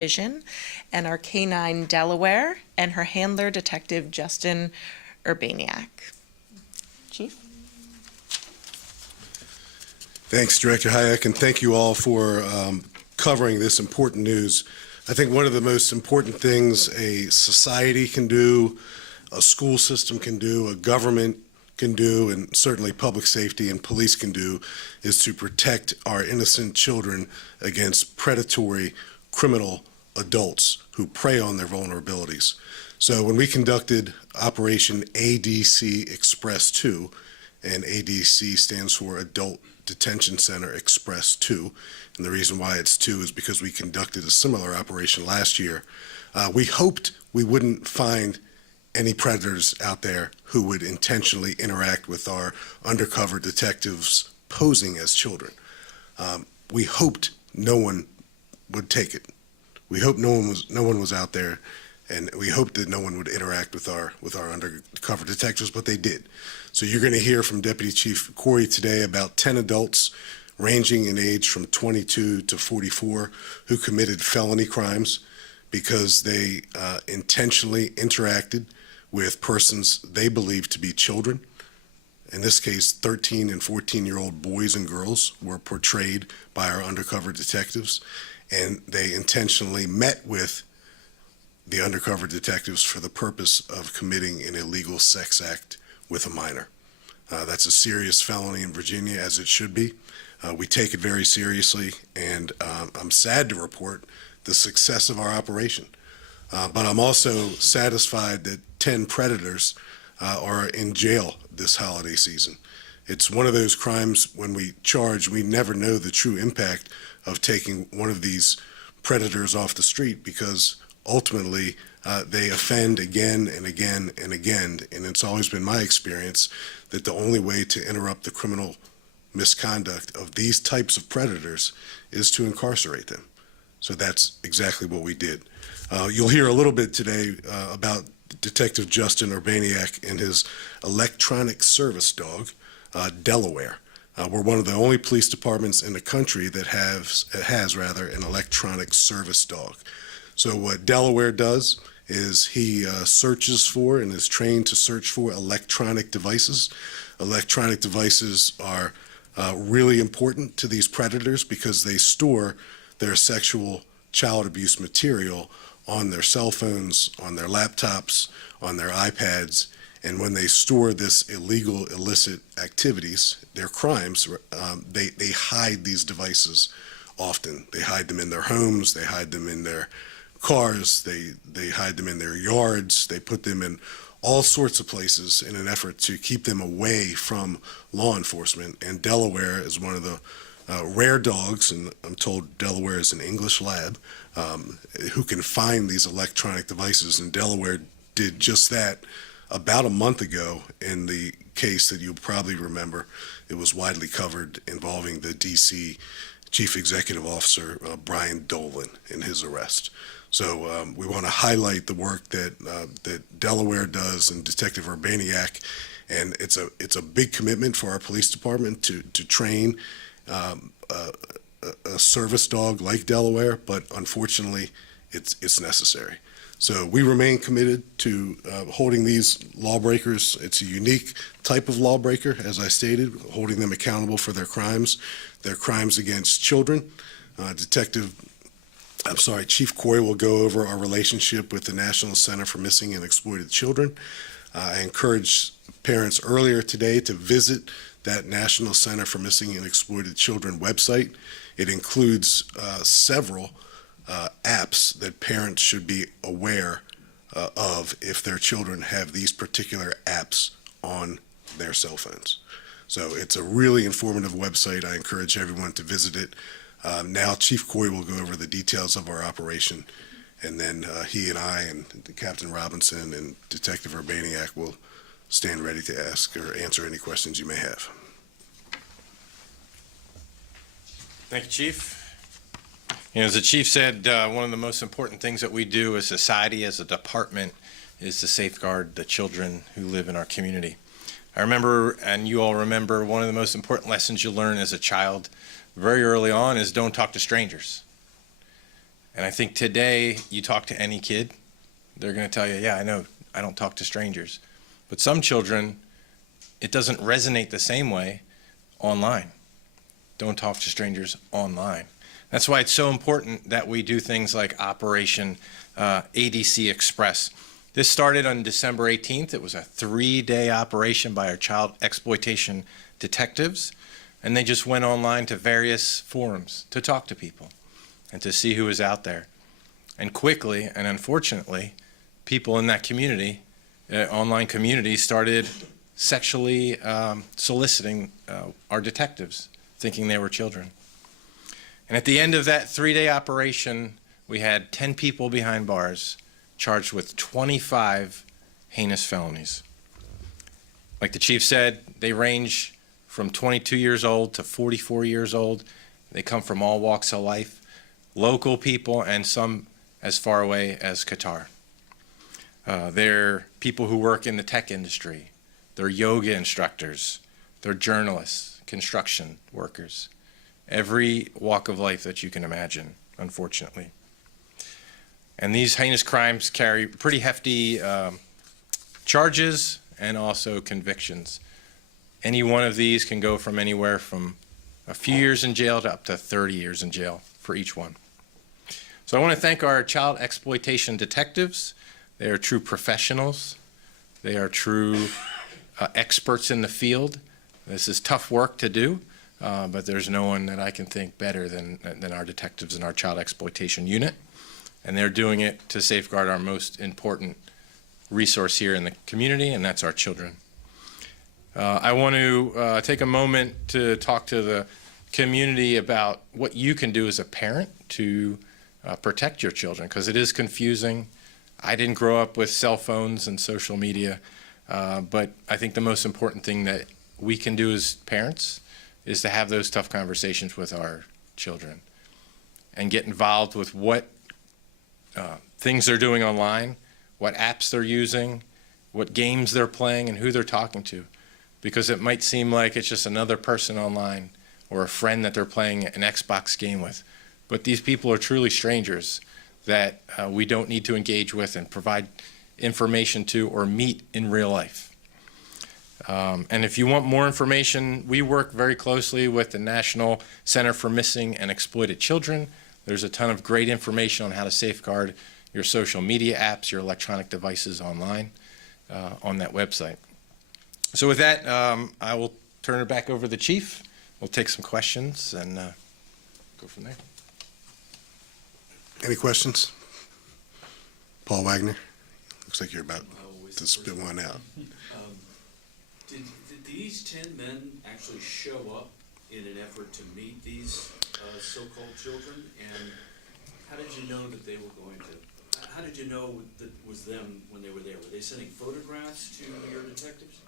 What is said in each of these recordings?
Vision, and our K-9 Delaware, and her handler, Detective Justin Urbaniak. Chief? Thanks, Director Hayek, and thank you all for covering this important news. I think one of the most important things a society can do, a school system can do, a government can do, and certainly public safety and police can do, is to protect our innocent children against predatory criminal adults who prey on their vulnerabilities. So when we conducted Operation ADC Express 2, and ADC stands for Adult Detention Center Express 2, and the reason why it's 2 is because we conducted a similar operation last year. We hoped we wouldn't find any predators out there who would intentionally interact with our undercover detectives posing as children. We hoped no one would take it. We hoped no one was out there, and we hoped that no one would interact with our undercover detectives, but they did. So you're going to hear from Deputy Chief Corey today about 10 adults ranging in age from 22 to 44 who committed felony crimes because they intentionally interacted with persons they believed to be children. In this case, 13 and 14-year-old boys and girls were portrayed by our undercover detectives, and they intentionally met with the undercover detectives for the purpose of committing an illegal sex act with a minor. That's a serious felony in Virginia, as it should be. We take it very seriously, and I'm sad to report the success of our operation. But I'm also satisfied that 10 predators are in jail this holiday season. It's one of those crimes when we charge, we never know the true impact of taking one of these predators off the street, because ultimately they offend again and again and again. And it's always been my experience that the only way to interrupt the criminal misconduct of these types of predators is to incarcerate them. So that's exactly what we did. You'll hear a little bit today about Detective Justin Urbaniak and his electronic service dog, Delaware. We're one of the only police departments in the country that has an electronic service dog. So what Delaware does is he searches for and is trained to search for electronic devices. Electronic devices are really important to these predators because they store their sexual child abuse material on their cell phones, on their laptops, on their iPads, and when they store this illegal, illicit activities, their crimes, they hide these devices often. They hide them in their homes, they hide them in their cars, they hide them in their yards, they put them in all sorts of places in an effort to keep them away from law enforcement. And Delaware is one of the rare dogs, and I'm told Delaware is an English lab, who can find these electronic devices, and Delaware did just that about a month ago in the case that you'll probably remember. It was widely covered, involving the DC Chief Executive Officer, Brian Dolan, in his arrest. So we want to highlight the work that Delaware does and Detective Urbaniak, and it's a big commitment for our police department to train a service dog like Delaware, but unfortunately it's necessary. So we remain committed to holding these lawbreakers. It's a unique type of lawbreaker, as I stated, holding them accountable for their crimes against children. Chief Corey will go over our relationship with the National Center for Missing and Exploited Children. I encourage parents earlier today to visit that National Center for Missing and Exploited Children website. It includes several apps that parents should be aware of if their children have these particular apps on their cell phones. So it's a really informative website. I encourage everyone to visit it. Now Chief Corey will go over the details of our operation, and then he and I and Captain Robinson and Detective Urbaniak will stand ready to ask or answer any questions you may have. Thank you, Chief. As the Chief said, one of the most important things that we do as society, as a department, is to safeguard the children who live in our community. I remember, and you all remember, one of the most important lessons you learn as a child very early on is don't talk to strangers. And I think today, you talk to any kid, they're going to tell you, yeah, I know, I don't talk to strangers. But some children, it doesn't resonate the same way online. Don't talk to strangers online. That's why it's so important that we do things like Operation ADC Express. This started on December 18th. It was a 3-day operation by our child exploitation detectives, and they just went online to various forums to talk to people and to see who was out there. And quickly, and unfortunately, people in that community, online community, started sexually soliciting our detectives, thinking they were children. And at the end of that 3-day operation, we had 10 people behind bars charged with 25 heinous felonies. Like the chief said, they range from 22 years old to 44 years old. They come from all walks of life, local people and some as far away as Qatar. They're people who work in the tech industry. They're yoga instructors. They're journalists, construction workers. Every walk of life that you can imagine, unfortunately. And these heinous crimes carry pretty hefty charges and also convictions. Any one of these can go from anywhere from a few years in jail to up to 30 years in jail for each one. So I want to thank our child exploitation detectives. They are true professionals. They are true experts in the field. This is tough work to do, but there's no one that I can think better than our detectives in our child exploitation unit. And they're doing it to safeguard our most important resource here in the community, and that's our children. I want to take a moment to talk to the community about what you can do as a parent to protect your children, because it is confusing. I didn't grow up with cell phones and social media, but I think the most important thing that we can do as parents is to have those tough conversations with our children and get involved with what things they're doing online, what apps they're using, what games they're playing, and who they're talking to. Because it might seem like it's just another person online or a friend that they're playing an Xbox game with. But these people are truly strangers that we don't need to engage with and provide information to or meet in real life. And if you want more information, we work very closely with the National Center for Missing and Exploited Children. There's a ton of great information on how to safeguard your social media apps, your electronic devices online on that website. So with that, I will turn it back over to the chief. We'll take some questions and go from there. Any questions? Paul Wagner? Looks like you're about to spit one out. Did these 10 men actually show up in an effort to meet these so-called children? And how did you know that they were going to, how did you know that it was them when they were there? Were they sending photographs to your detectives?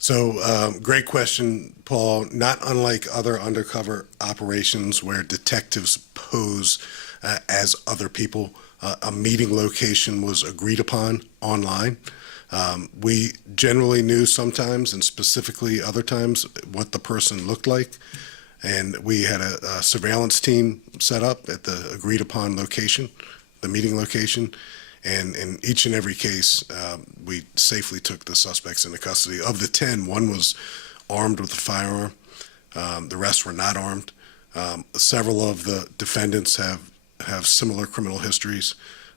So, great question, Paul. Not unlike other undercover operations where detectives pose as other people, a meeting location was agreed upon online. We generally knew sometimes, and specifically other times, what the person looked like. And we had a surveillance team set up at the agreed upon location, the meeting location. And in each and every case, we safely took the suspects into custody. Of the 10, one was armed with a firearm. The rest were not armed. Several of the defendants have similar criminal histories,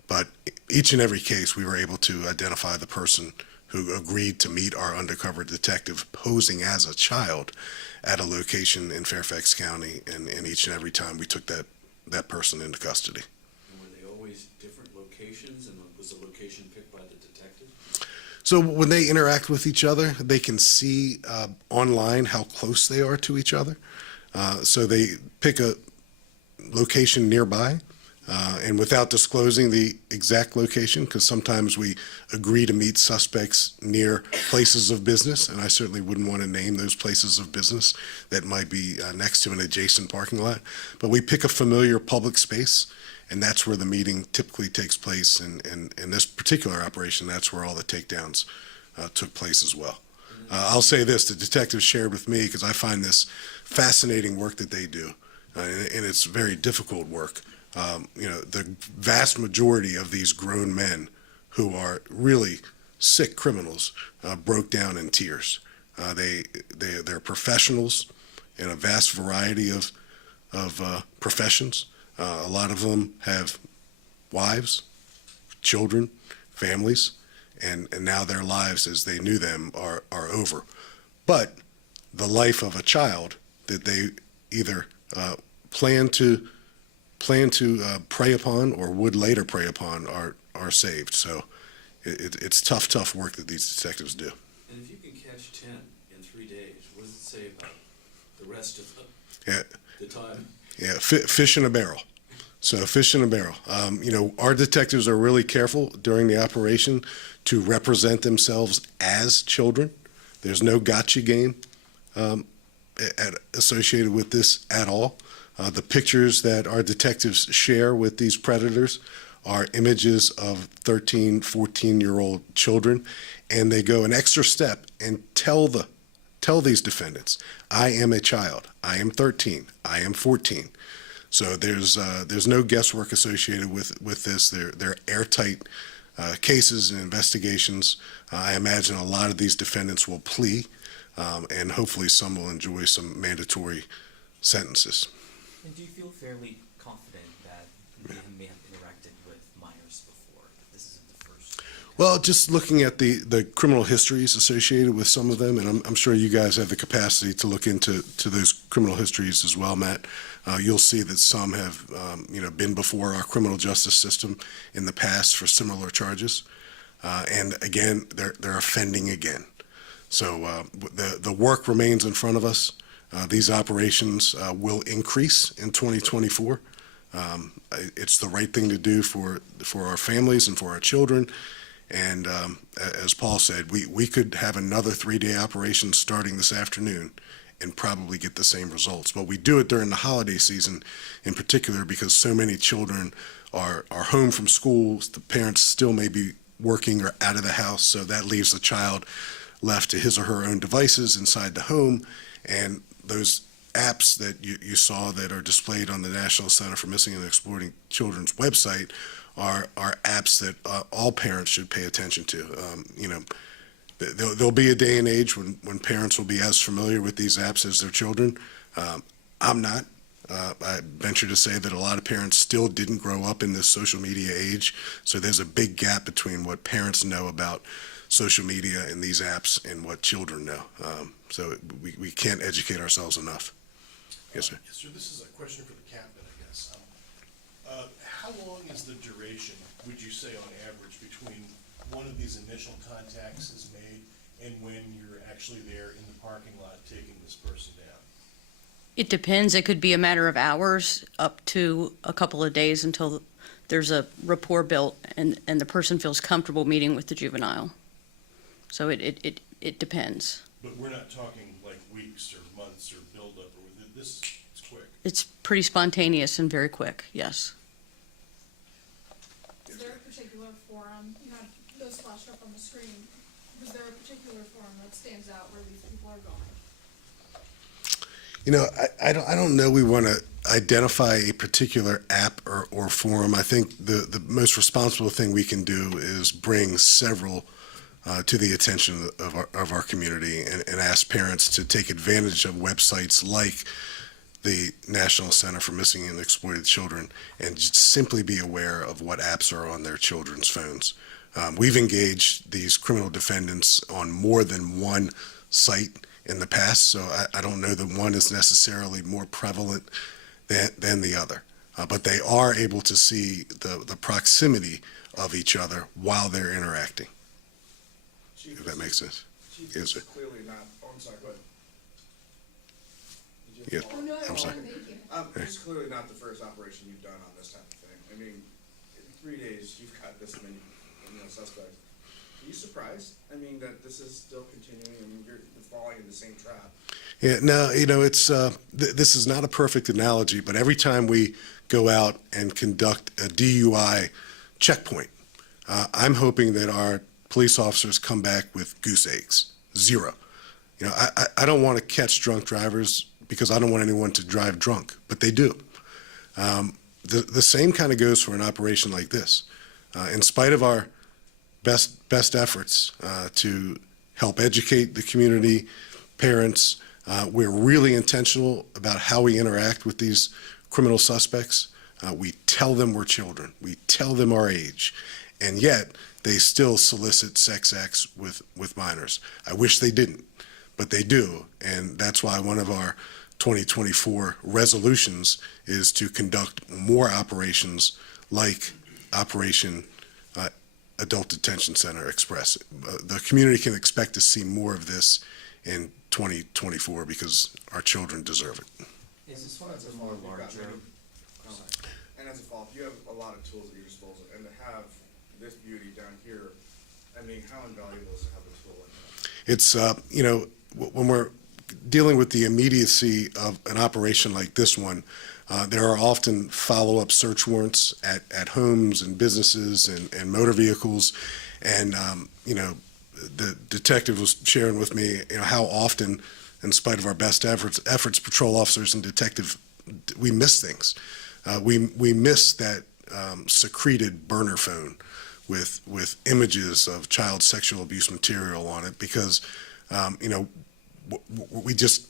but each and every case we were able to identify the person who agreed to meet our undercover detective posing as a child at a location in Fairfax County, and each and every time we took that person into custody. And were they always different locations, and was the location picked by the detective? So when they interact with each other, they can see online how close they are to each other. So they pick a location nearby, and without disclosing the exact location, because sometimes we agree to meet suspects near places of business, and I certainly wouldn't want to name those places of business that might be next to an adjacent parking lot. But we pick a familiar public space, and that's where the meeting typically takes place. And in this particular operation, that's where all the takedowns took place as well. I'll say this, the detectives shared with me, because I find this fascinating work that they do, and it's very difficult work. The vast majority of these grown men who are really sick criminals broke down in tears. They're professionals in a vast variety of professions. A lot of them have wives, children, families, and now their lives as they knew them are over. But the life of a child that they either plan to prey upon or would later prey upon are saved. So it's tough work that these detectives do. And if you can catch 10 in 3 days, what does it say about the rest of Yeah, the time? yeah, fish in a barrel. So fish in a barrel. Our detectives are really careful during the operation to represent themselves as children. There's no gotcha game associated with this at all. The pictures that our detectives share with these predators are images of 13, 14-year-old children, and they go an extra step and tell these defendants, I am a child, I am 13, I am 14. So there's no guesswork associated with this. They're airtight cases and investigations. I imagine a lot of these defendants will plea, and hopefully some will enjoy some mandatory sentences. And do you feel fairly confident that they may have interacted with minors before? This isn't the first. Well, just looking at the criminal histories associated with some of them, and I'm sure you guys have the capacity to look into those criminal histories as well, Matt. You'll see that some have, been before our criminal justice system in the past for similar charges, and again, they're offending again. So the work remains in front of us. These operations will increase in 2024. It's the right thing to do for our families and for our children. And as Paul said, we could have another 3-day operation starting this afternoon and probably get the same results. But we do it during the holiday season in particular because so many children are home from school. The parents still may be working or out of the house, so that leaves the child left to his or her own devices inside the home. And those apps that you saw that are displayed on the National Center for Missing and Exploiting Children's website are apps that all parents should pay attention to. There'll be a day and age when parents will be as familiar with these apps as their children. I'm not. I venture to say that a lot of parents still didn't grow up in this social media age, so there's a big gap between what parents know about social media and these apps and what children know. So we can't educate ourselves enough. Yes, sir. Yes, sir. This is a question for the captain, I guess. How long is the duration, would you say, on average, between one of these initial contacts is made and when you're actually there in the parking lot taking this person down? It depends. It could be a matter of hours up to a couple of days until there's a rapport built and the person feels comfortable meeting with the juvenile. So it depends. But we're not talking like weeks or months or build-up, or this is quick. It's pretty spontaneous and very quick, yes. Is there a particular forum, you had those flashed up on the screen, is there a particular forum that stands out where these people are going? I don't know we want to identify a particular app or forum. I think the most responsible thing we can do is bring several to the attention of our community and ask parents to take advantage of websites like the National Center for Missing and Exploited Children and just simply be aware of what apps are on their children's phones. We've engaged these criminal defendants on more than one site in the past, so I don't know that one is necessarily more prevalent than the other. But they are able to see the proximity of each other while they're interacting, Chief, if that makes sense. Chief, Yes, this sir. is clearly not, oh, I'm sorry, go ahead. Did Yes. you Oh, no, I'm sorry. thank you. This is clearly not the first operation you've done on this type of thing. I mean, in 3 days, you've got this many, suspects. Are you surprised? I mean, that this is still continuing, I mean, you're falling in the same trap. Yeah, no, it's this is not a perfect analogy, but every time we go out and conduct a DUI checkpoint, I'm hoping that our police officers come back with goose eggs, zero. I don't want to catch drunk drivers because I don't want anyone to drive drunk, but they do. The same kind of goes for an operation like this. In spite of our best efforts to help educate the community, parents, we're really intentional about how we interact with these criminal suspects. We tell them we're children. We tell them our age. And yet, they still solicit sex acts with minors. I wish they didn't, but they do. And that's why one of our 2024 resolutions is to conduct more operations like Operation Adult Detention Center Express. The community can expect to see more of this in 2024 because our children deserve it. Is this one of the more larger? And as a follow-up, you have a lot of tools at your disposal, and to have this beauty down here, I mean, how invaluable is to have a tool like that? It's, when we're dealing with the immediacy of an operation like this one, there are often follow-up search warrants at homes and businesses and motor vehicles. And, the detective was sharing with me, how often, in spite of our best efforts, patrol officers and detectives, we miss things. We miss that secreted burner phone with images of child sexual abuse material on it because, we just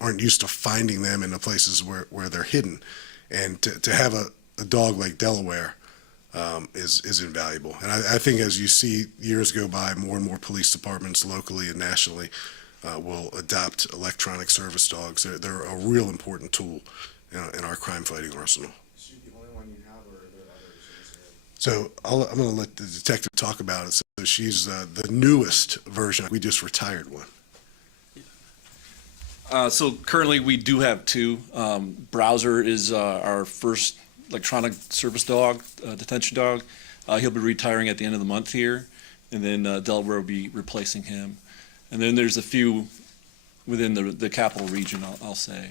aren't used to finding them in the places where they're hidden. And to have a dog like Delaware is invaluable. And I think as you see years go by, more and more police departments locally and nationally will adopt electronic service dogs. They're a real important tool in our crime-fighting arsenal. Is she the only one you have, or are there others in this area? So I'm going to let the detective talk about it. So she's the newest version. We just retired one. So currently we do have two. Browser is our first electronic service dog, detention dog. He'll be retiring at the end of the month here, and then Delaware will be replacing him. And then there's a few within the capital region, I'll say.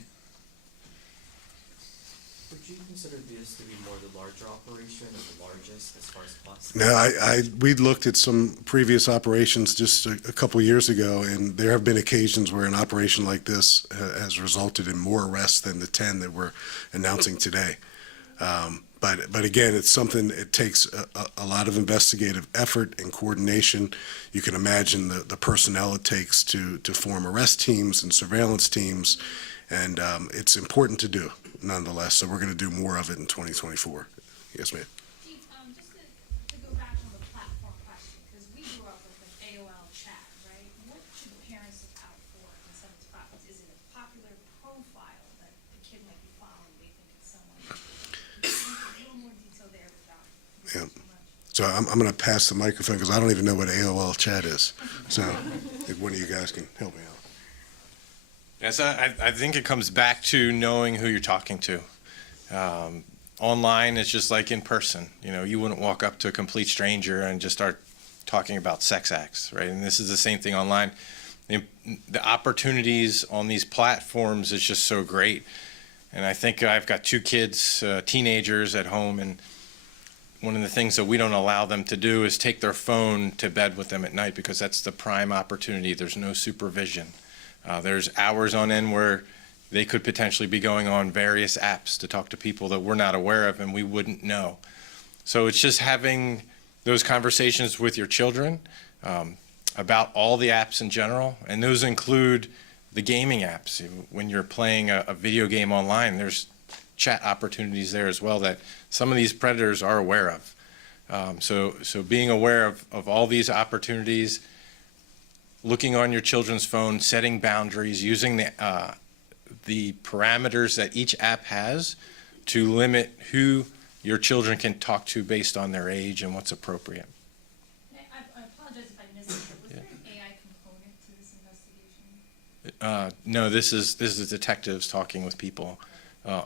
Would you consider this to be more the larger operation or the largest as far as plus? No, we looked at some previous operations just a couple years ago, and there have been occasions where an operation like this has resulted in more arrests than the 10 that we're announcing today. But again, it's something, it takes a lot of investigative effort and coordination. You can imagine the personnel it takes to form arrest teams and surveillance teams, and it's important to do nonetheless. So we're going to do more of it in 2024. Yes, ma'am. Chief, just to go back on the platform question, because we grew up with an AOL chat, right? What should parents look out for in some of these platforms? Is it a popular profile that the kid might be following? They think it's someone. A little more detail there without Yeah. too much. So I'm going to pass the microphone because I don't even know what AOL chat is. So if one of you guys can help me out. Yes, I think it comes back to knowing who you're talking to. Online is just like in person. You wouldn't walk up to a complete stranger and just start talking about sex acts, right? And this is the same thing online. The opportunities on these platforms is just so great. And I think I've got two kids, teenagers at home, and one of the things that we don't allow them to do is take their phone to bed with them at night because that's the prime opportunity. There's no supervision. There's hours on end where they could potentially be going on various apps to talk to people that we're not aware of and we wouldn't know. So it's just having those conversations with your children about all the apps in general, and those include the gaming apps. When you're playing a video game online, there's chat opportunities there as well that some of these predators are aware of. So being aware of all these opportunities, looking on your children's phone, setting boundaries, using the parameters that each app has to limit who your children can talk to based on their age and what's appropriate. I apologize if I missed it, but was there an AI component to this investigation? No, this is detectives talking with people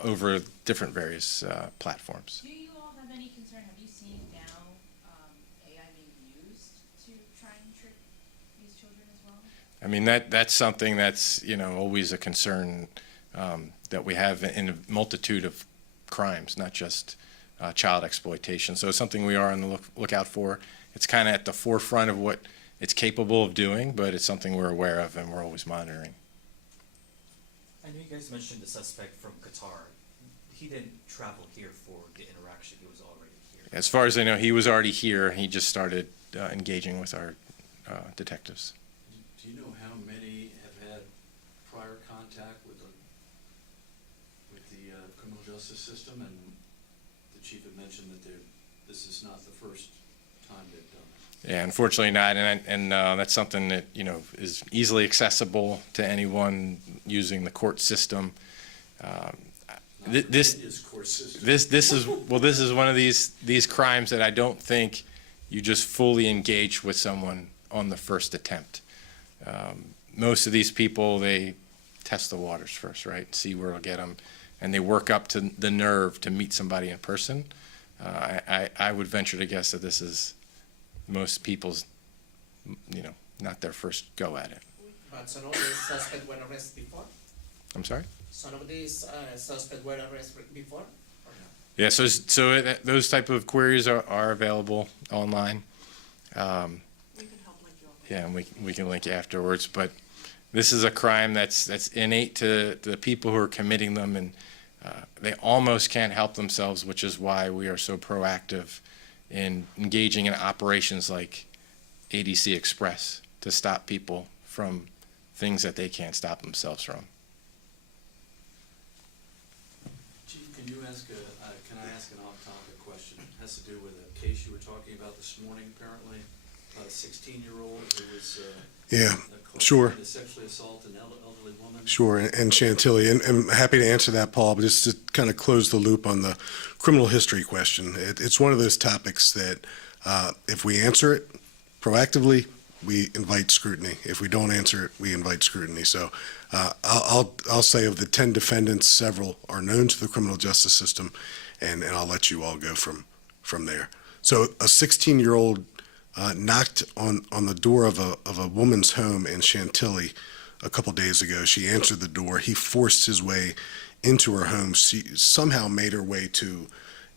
over different various platforms. Do you all have any concern? Have you seen now AI being used to try and trick these children as well? I mean, that's something that's, always a concern that we have in a multitude of crimes, not just child exploitation. So it's something we are on the lookout for. It's kind of at the forefront of what it's capable of doing, but it's something we're aware of and we're always monitoring. I know you guys mentioned the suspect from Qatar. he didn't travel here for the interaction, he was already here. As far as I know, he was already here. He just started engaging with our detectives. Do you know how many have had prior contact with the criminal justice system? And the chief had mentioned that this is not the first time they've done it. Yeah, unfortunately not, and that's something that, is easily accessible to anyone using the court system. This Is court system. this is one of these crimes that I don't think you just fully engage with someone on the first attempt. Most of these people, they test the waters first, right? See where it'll get them, and they work up to the nerve to meet somebody in person. I would venture to guess that this is most people's, not their first go at it. But some of these suspects were arrested before? I'm sorry? Some of these suspects were arrested before? Or no? Yeah, so those type of queries are available online. We can help link you up. Yeah, and we can link afterwards, but this is a crime that's innate to the people who are committing them, and they almost can't help themselves, which is why we are so proactive in engaging in operations like ADC Express to stop people from things that they can't stop themselves from. Chief, can I ask an off-topic question? It has to do with a case you were talking about this morning, apparently, about a 16-year-old who was Yeah, sure. trying to sexually assault an elderly woman. Sure, and Chantilly, and I'm happy to answer that, Paul, but just to kind of close the loop on the criminal history question, it's one of those topics that if we answer it proactively, we invite scrutiny. If we don't answer it, we invite scrutiny. So I'll say of the 10 defendants, several are known to the criminal justice system, and I'll let you all go from there. So a 16-year-old knocked on the door of a woman's home in Chantilly a couple days ago. She answered the door. He forced his way into her home. She somehow made her way to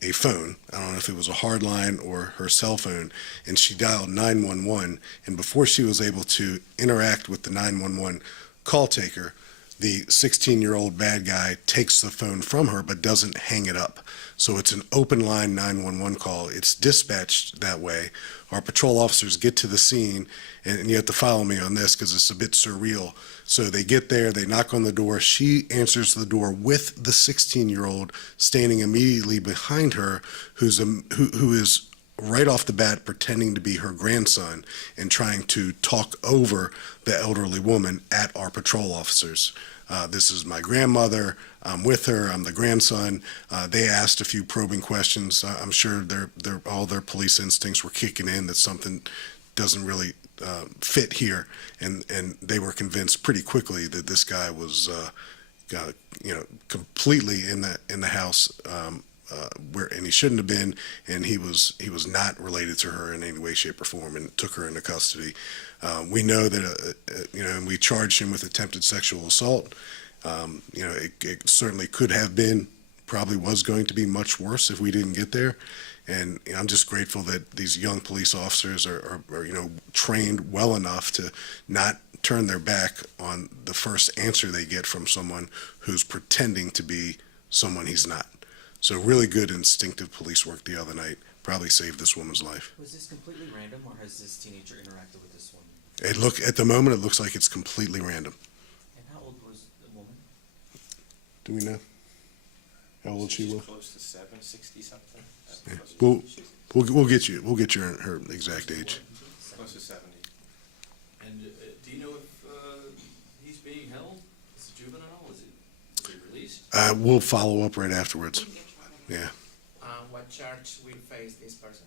a phone. I don't know if it was a hard line or her cell phone, and she dialed 911. And before she was able to interact with the 911 call taker, the 16-year-old bad guy takes the phone from her but doesn't hang it up. So it's an open line 911 call. It's dispatched that way. Our patrol officers get to the scene, and you have to follow me on this because it's a bit surreal. So they get there, they knock on the door. She answers the door with the 16-year-old standing immediately behind her, who is right off the bat pretending to be her grandson and trying to talk over the elderly woman at our patrol officers. This is my grandmother. I'm with her. I'm the grandson. They asked a few probing questions. I'm sure all their police instincts were kicking in that something doesn't really fit here, and they were convinced pretty quickly that this guy was, completely in the house and he shouldn't have been, and he was not related to her in any way, shape, or form, and took her into custody. We know that and we charged him with attempted sexual assault. It certainly could have been, probably was going to be much worse if we didn't get there. And I'm just grateful that these young police officers are trained well enough to not turn their back on the first answer they get from someone who's pretending to be someone he's not. So really good instinctive police work the other night. Probably saved this woman's life. Was this completely random, or has this teenager interacted with this woman? At the moment, it looks like it's completely random. And how old was the woman? Do we know how old she was? Close to 60 something. Yeah. We'll get you her exact age. Close to 70. And do you know if he's being held as a juvenile? Is he released? We'll follow up right afterwards. Yeah. What charge will face this person?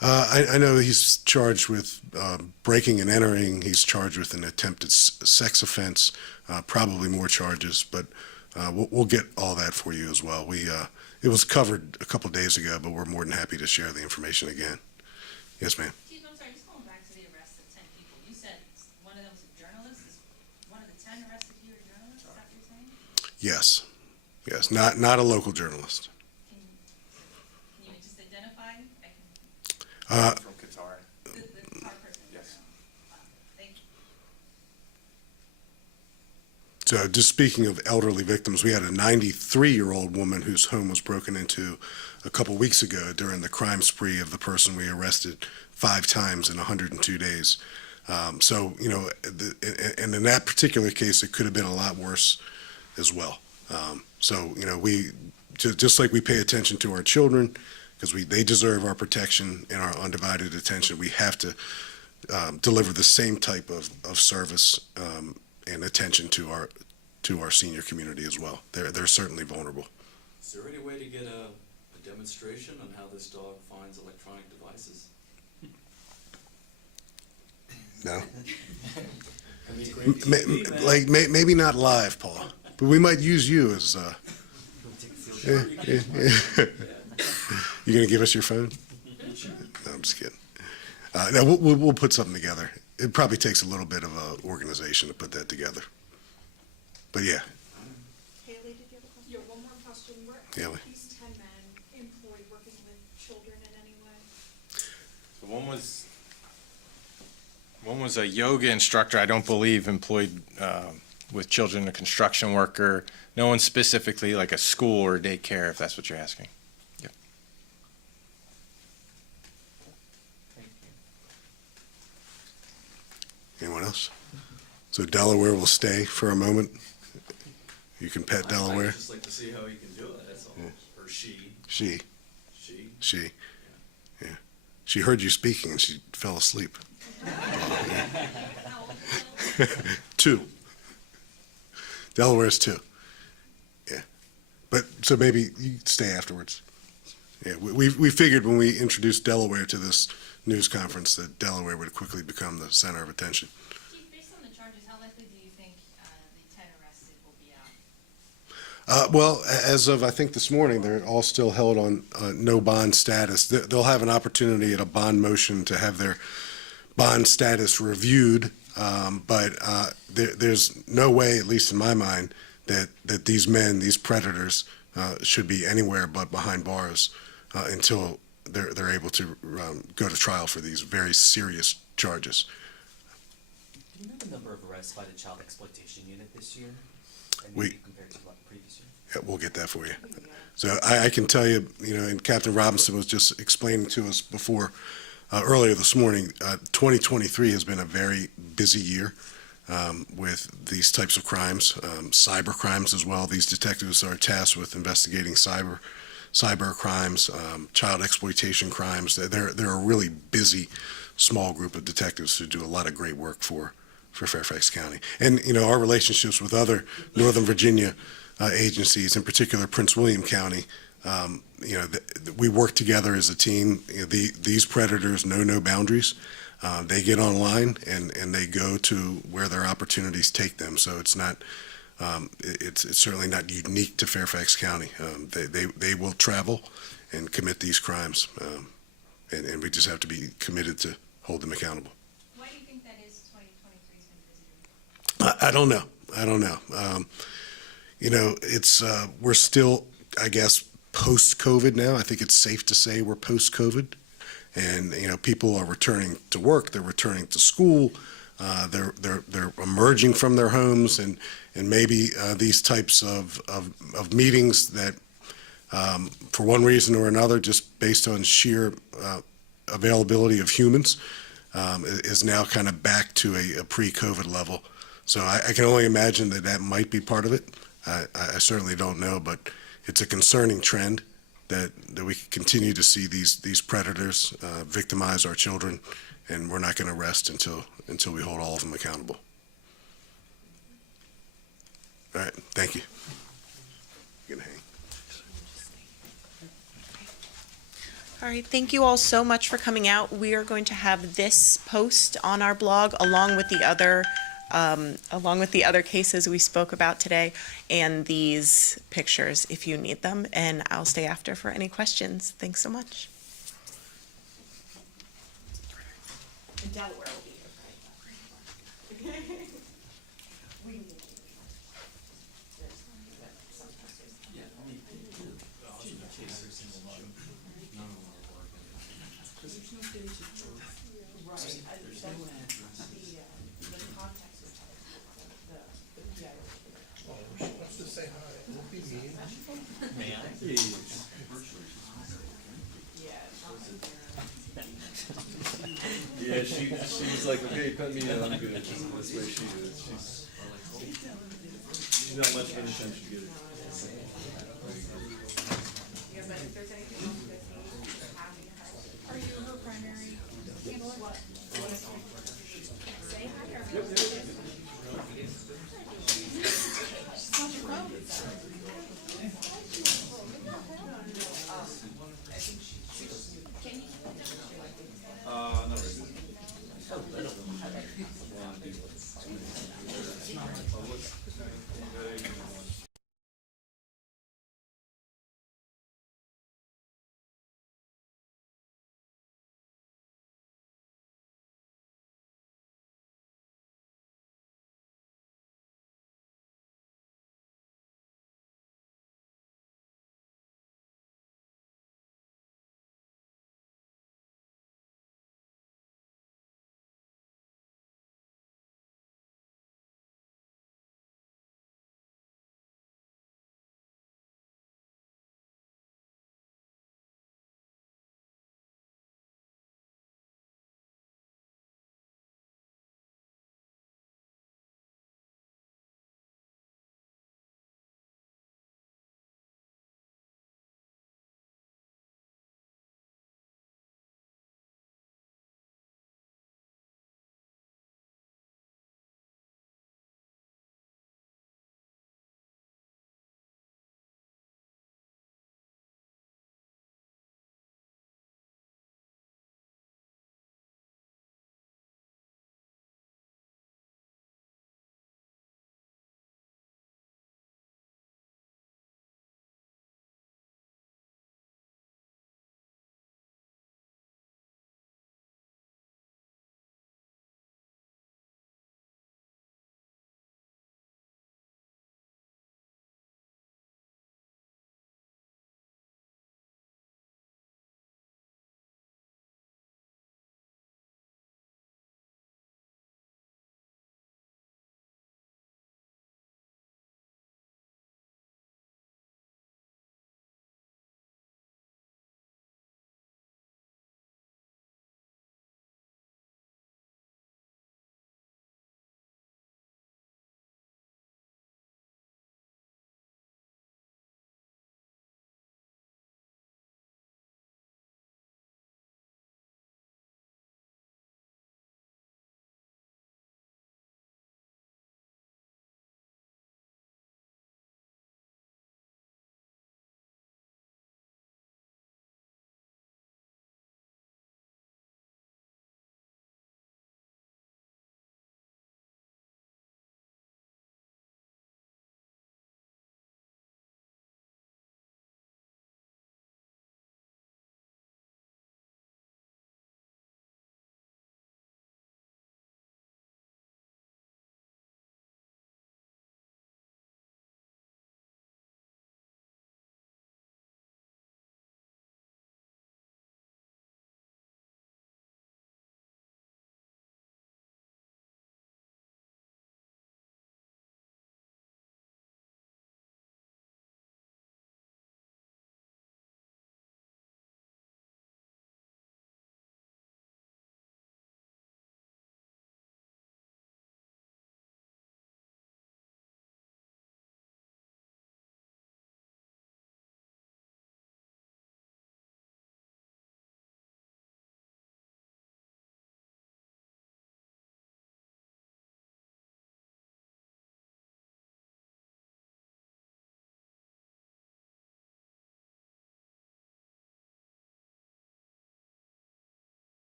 I know he's charged with breaking and entering. He's charged with an attempted sex offense, probably more charges, but we'll get all that for you as well. It was covered a couple days ago, but we're more than happy to share the information again. Yes, ma'am. Chief, I'm sorry, just going back to the arrest of 10 people. You said one of them was a journalist. Is one of the 10 arrested here a journalist? Is that what you're saying? Yes, not a local journalist. Can you just identify? I can, From Qatar. the car person. Yes. Thank you. So just speaking of elderly victims, we had a 93-year-old woman whose home was broken into a couple weeks ago during the crime spree of the person we arrested 5 times in 102 days. So, you know, and in that particular case, it could have been a lot worse as well. So, you know, we, just like we pay attention to our children, because they deserve our protection and our undivided attention, we have to deliver the same type of service and attention to our senior community as well. They're certainly vulnerable. Is there any way to get a demonstration on how this dog finds electronic devices? No, I mean, great TV, man. maybe not live, Paul, but we might use you as. Sure, you can. You gonna give us your phone? No, I'm just kidding. No, we'll put something together. It probably takes a little bit of organization to put that together. But yeah, Haley, did you have a question? Yeah, one more question. Were Haley. these 10 men employed working with children in any way? So one was a yoga instructor, I don't believe employed with children, a construction worker. No one specifically like a school or daycare, if that's what you're asking. Yep. Thank you. Anyone else? So Delaware will stay for a moment. You can pet Delaware. I'd just like to see how he can do it, that's all. Yeah. Or she. She. She. Yeah. She heard you speaking and she fell asleep. 2. Delaware's 2. Yeah. But so maybe you stay afterwards. Yeah. We figured when we introduced Delaware to this news conference that Delaware would quickly become the center of attention. Chief, based on the charges, how likely do you think the 10 arrested will be out? Well, as of I think this morning, they're all still held on no bond status. They'll have an opportunity at a bond motion to have their bond status reviewed, but there's no way, at least in my mind, that these men, these predators, should be anywhere but behind bars until they're able to go to trial for these very serious charges. Do you know the number of arrests by the Child Exploitation Unit this year? And We- maybe compared to what previous year? Yeah, we'll get that for you. So I can tell you, you know, and Captain Robinson was just explaining to us before, earlier this morning, 2023 has been a very busy year with these types of crimes, cyber crimes as well. These detectives are tasked with investigating cyber crimes, child exploitation crimes. They're a really busy, small group of detectives who do a lot of great work for Fairfax County. And, you know, our relationships with other Northern Virginia agencies, in particular Prince William County, you know, we work together as a team. You know, these predators know no boundaries. They get online and they go to where their opportunities take them. So it's not, it's certainly not unique to Fairfax County. They will travel and commit these crimes, and we just have to be committed to hold them accountable. Why do you think that is 2023's been busier? I don't know. I don't know. You know, it's we're still, I guess, post-COVID now. I think it's safe to say we're post-COVID, and you know, people are returning to work. They're returning to school. They're emerging from their homes, and maybe these types of meetings that, for one reason or another, just based on sheer availability of humans, is now kind of back to a pre-COVID level. So I can only imagine that might be part of it. I certainly don't know, but it's a concerning trend that we continue to see these predators victimize our children, and we're not going to rest until we hold all of them accountable. All right, thank you. You can hang. All right, thank you all so much for coming out. We are going to have this post on our blog along with the other cases we spoke about today and these pictures if you need them, and I'll stay after for any questions. Thanks so much. And Delaware will be here, right? We need to. Yeah, I mean, Right, the context of the PI. May I? Yeah, she was like, okay, pet me, I'm good. That's the way she is. She's not much of an attention getter. Yeah, but if there's